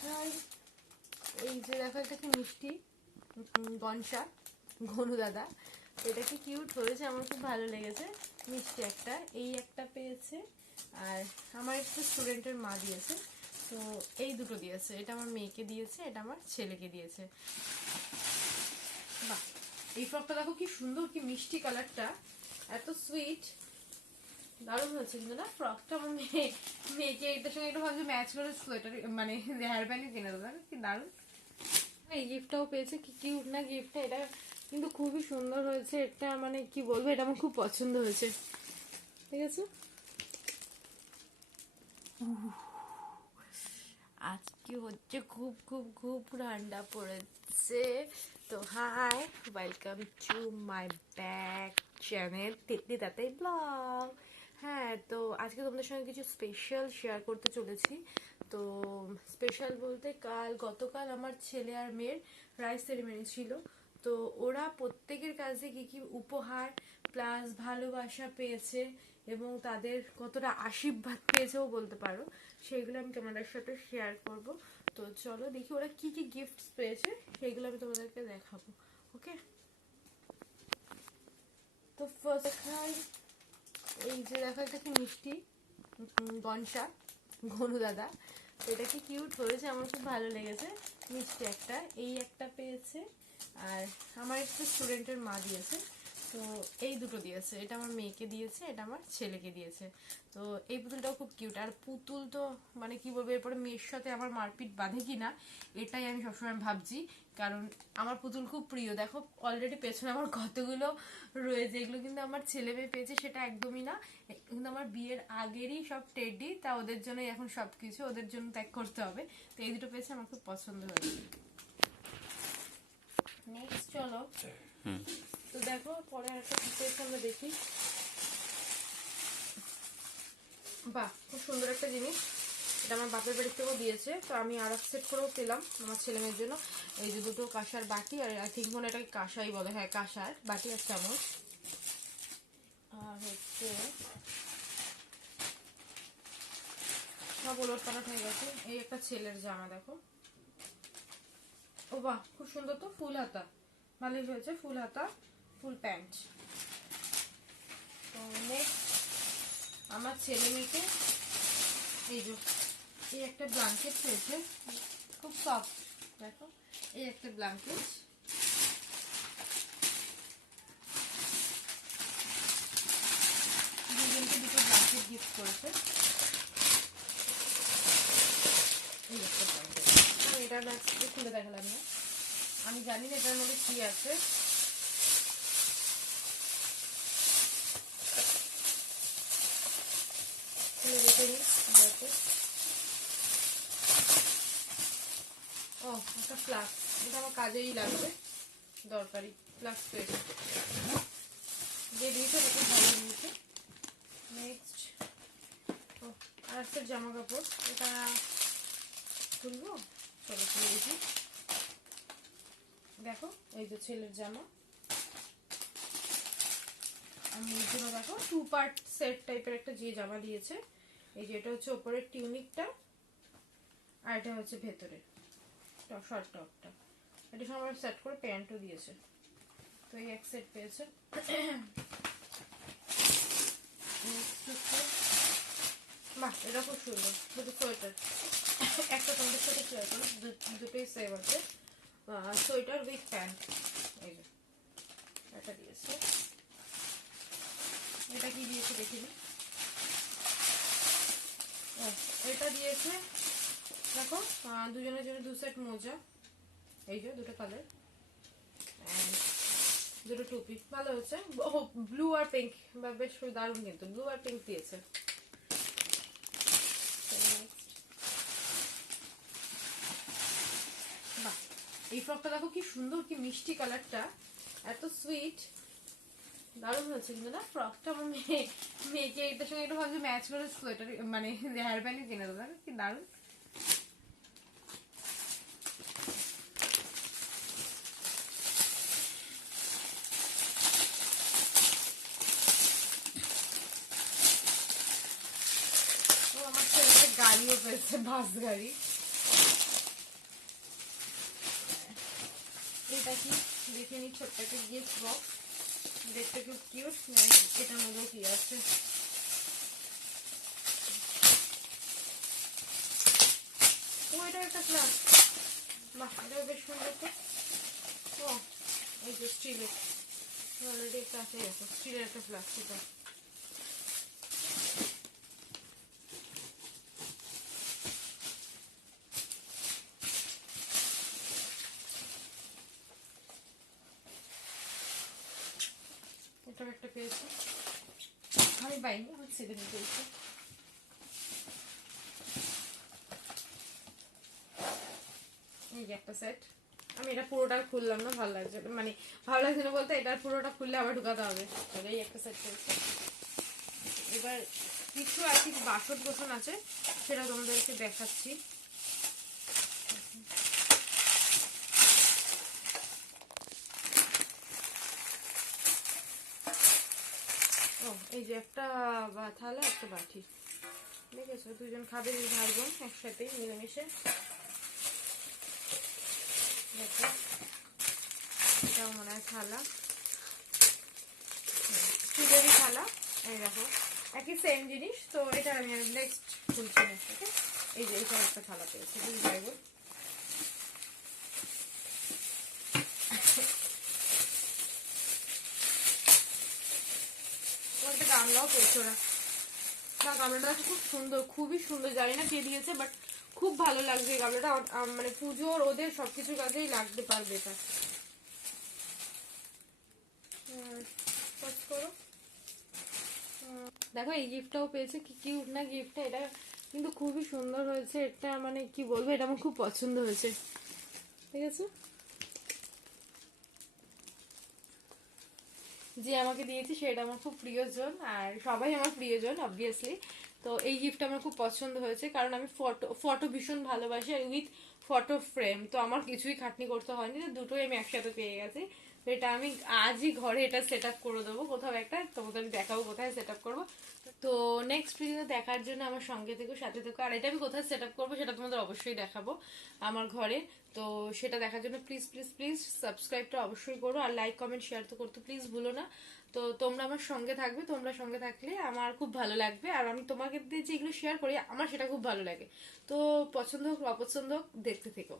খাই এই যে দেখো একটা কি মিষ্টি গনসা গনু দাদা, এটা কি কিউট হয়েছে, আমার খুব ভালো লেগেছে। মিষ্টি একটা, এই একটা পেয়েছে, আর আমার একটা স্টুডেন্টের মা দিয়েছে, তো এই দুটো দিয়েছে। এটা আমার মেয়েকে দিয়েছে, এটা আমার ছেলেকে দিয়েছে। বাহ, এই ফ্রকটা দেখো কি সুন্দর, কি মিষ্টি কালারটা, এত সুইট, দারুণ হয়েছে কিন্তু না ফ্রকটা। আমার মেয়েকে এটার সঙ্গে একটু ভাবছি ম্যাচ করে সোয়েটার মানে হেয়ার ব্যান্ডই কিনে দেবো, কি দারুণ। এই গিফটটাও পেয়েছে, কি কিউট না গিফটটা, এটা কিন্তু খুবই সুন্দর হয়েছে। এটা মানে কি বলবো, এটা আমার খুব পছন্দ হয়েছে। ঠিক আছে, আজকে হচ্ছে খুব খুব খুব ঠান্ডা পড়েছে। তো hi, welcome to my back channel Titli Tatai blog. হ্যাঁ, তো আজকে তোমাদের সঙ্গে কিছু স্পেশাল শেয়ার করতে চলেছি। তো স্পেশাল বলতে গতকাল আমার ছেলে আর মেয়ের রাইস সেরিমনি ছিল। তো ওরা প্রত্যেকের কাছে কি কি উপহার প্লাস ভালোবাসা পেয়েছে এবং তাদের কতটা আশীর্বাদ পেয়েছেও বলতে পারো, সেইগুলো আমি তোমাদের সাথে শেয়ার করব। তো চলো দেখি ওরা কি কি গিফটস পেয়েছে, সেইগুলো আমি তোমাদেরকে দেখাবো। ওকে, তো ফার্স্ট খাই এই যে দেখো একটা কি মিষ্টি গনসা গনু দাদা, তো এটা কি কিউট হয়েছে, আমার খুব ভালো লেগেছে। মিষ্টি একটা, এই একটা পেয়েছে, আর আমার একটা স্টুডেন্টের মা দিয়েছে, তো এই দুটো দিয়েছে। এটা আমার মেয়েকে দিয়েছে, এটা আমার ছেলেকে দিয়েছে। তো এই পুতুলটাও খুব কিউট। আর পুতুল তো মানে কি বলবো, এরপরে মেয়ের সাথে আমার মারপিট বাঁধে কিনা এটাই আমি সবসময় ভাবছি, কারণ আমার পুতুল খুব প্রিয়। দেখো অলরেডি পেছনে আমার কতগুলো রয়েছে, এগুলো কিন্তু আমার ছেলে মেয়ে পেয়েছে সেটা একদমই না, কিন্তু আমার বিয়ের আগেরই সব টেডি, তা ওদের জন্যই এখন সবকিছু ওদের জন্য ত্যাগ করতে হবে। তো এই দুটো পেয়েছে, আমার খুব পছন্দ হয়েছে। নেক্সট চলো, তো দেখো পরে একটা পেয়েছে, আমরা দেখি। বাহ, খুব সুন্দর একটা জিনিস, এটা আমার বাপের বাড়ির থেকেও দিয়েছে। তো আমি আর এক সেট করেও পেলাম আমার ছেলে মেয়ের জন্য। এই যে দুটো কাঁসার বাটি, আর আই থিঙ্ক মনে এটাকে কাঁসাই বলে, হ্যাঁ কাঁসার বাটি আর চামচ। আর হচ্ছে সব ওলট পালট হয়ে গেছে। এই একটা ছেলের জামা দেখো, ও বাহ খুব সুন্দর, তো ফুল হাতা, ভালোই হয়েছে, ফুল হাতা ফুল প্যান্ট। তো নেক্সট আমার ছেলে মেয়েকে এই যে এই একটা ব্ল্যাঙ্কেট পেয়েছে, খুব সফট, দেখো এই একটা ব্ল্যাঙ্কেট। দুজনকে দুটো ব্ল্যাঙ্কেট গিফট করেছে। এই একটা ব্ল্যাঙ্কেট, আমি এটা না খুলে দেখালাম না, আমি জানি না এটার মধ্যে কি আছে। খুলে দেখে নিই কি আছে। ও একটা ফ্লাস্ক, এটা আমার কাজেই লাগবে, দরকারি ফ্লাস্ক পেয়েছে, যে দিয়েছে ওটা খুব ভালো দিয়েছে। নেক্সট ও আর একটা জামা কাপড়, এটা খুলবো, চলো খুলে দেখি। দেখো এই যে ছেলের জামা, আমি এর জন্য দেখো 2 পার্ট সেট টাইপের একটা যে জামা দিয়েছে। এই যে এটা হচ্ছে ওপরের টিউনিকটা, আর এটা হচ্ছে ভেতরে শর্ট টপটা, এটা সব আমার সেট করে প্যান্টও দিয়েছে। তো এই এক সেট পেয়েছে। বাহ, এটা খুব সুন্দর, দুটো সোয়েটার, একটা তোমাদের সাথে শেয়ার করো, দুটোই সেম আছে, সোয়েটার উইথ প্যান্ট। এই যে এটা দিয়েছে, এটা কি দিয়েছে দেখিনি। ও এটা দিয়েছে দেখো, দুজনের জন্য 2 সেট মোজা, এই যে দুটো কালার, দুটো টুপি, ভালো হচ্ছে। ও ব্লু আর পিঙ্ক, বেশ দারুণ, কিন্তু ব্লু আর পিঙ্ক দিয়েছে। বাহ, এই ফ্রকটা দেখো কি সুন্দর, কি মিষ্টি কালারটা, এত সুইট, দারুণ হয়েছে কিন্তু না ফ্রকটা। আমার মেয়েকে এটার সঙ্গে একটু ভাবছি ম্যাচ করে সোয়েটার মানে হেয়ার ব্যান্ডই কিনে দেবো, কি দারুণ। ও আমার ছেলেকে গাড়িও পেয়েছে, বাস গাড়ি, দেখি, দেখে নিই ছোট্ট একটা গিফট বক্স, দেখতে খুব কিউট। এটার মধ্যেও কি আছে, ও এটা একটা ফ্লাস্ক, বাহ এটাও বেশ সুন্দর তো। ও এই যে স্টিলের, অলরেডি একটা আছে, দেখো স্টিলের একটা ফ্লাস্ক। এটা এটাও একটা পেয়েছি, আমি পাইনি, আমার ছেলে পেয়েছি। এই যে একটা সেট, আমি এটা পুরোটা খুললাম না, ভালো লাগছে মানে ভালো লাগছে না বলতে, এটার পুরোটা খুললে আবার ঢুকাতে হবে। এই একটা সেট পেয়েছি। এবার কিছু আর কি বাসন কোসন আছে, সেটা তোমাদেরকে দেখাচ্ছি। ও এই যে একটা থালা, একটা বাটি, দেখেছো দুজন খাবে দুই ভাই বোন একসাথে মিলেমিশে। দেখো এটাও মনে হয় থালা, স্টিলেরই থালা। এই দেখো একই সেম জিনিস তো, এটা আমি নেক্সট খুলছি নেক্সট। ওকে, এই যে এটা একটা থালা পেয়েছি দুই ভাই বোন। একটা গামলাও পেয়েছে ওরা, না গামলাটা খুব সুন্দর, খুবই সুন্দর, জানি না কে দিয়েছে বাট খুব ভালো লাগছে এই গামলাটা, মানে পুজোর ওদের সবকিছু কাজেই লাগতে পারবে এটা। করো দেখো এই গিফটটাও পেয়েছে, কি কিউট না গিফটটা, এটা কিন্তু খুবই সুন্দর হয়েছে। এটা মানে কি বলবো, এটা আমার খুব পছন্দ হয়েছে। ঠিক আছে, যে আমাকে দিয়েছে সেটা আমার খুব প্রিয়জন, আর সবাই আমার প্রিয়জন অবভিয়াসলি। তো এই গিফটটা আমার খুব পছন্দ হয়েছে, কারণ আমি ফটো ফটো ভীষণ ভালোবাসি, আর উইথ ফটো ফ্রেম, তো আমার কিছুই খাটনি করতে হয়নি, তো দুটোই আমি একসাথে পেয়ে গেছি। তো এটা আমি আজই ঘরে এটা সেট আপ করে দেবো কোথাও একটা, তোমাদের আমি দেখাবো কোথায় সেট আপ করবো। তো নেক্সট ভিডিও দেখার জন্য আমার সঙ্গে থেকো, সাথে থেকো। আর এটা আমি কোথায় সেট আপ করবো সেটা তোমাদের অবশ্যই দেখাবো আমার ঘরে। তো সেটা দেখার জন্য প্লিজ প্লিজ প্লিজ সাবস্ক্রাইবটা অবশ্যই করো, আর লাইক কমেন্ট শেয়ার তো করতে প্লিজ ভুলো না। তো তোমরা আমার সঙ্গে থাকবে, তোমরা সঙ্গে থাকলে আমার খুব ভালো লাগবে, আর আমি তোমাকে দিয়ে যেগুলো শেয়ার করি আমার সেটা খুব ভালো লাগে। তো পছন্দ হোক অপছন্দ হোক, দেখতে থেকো।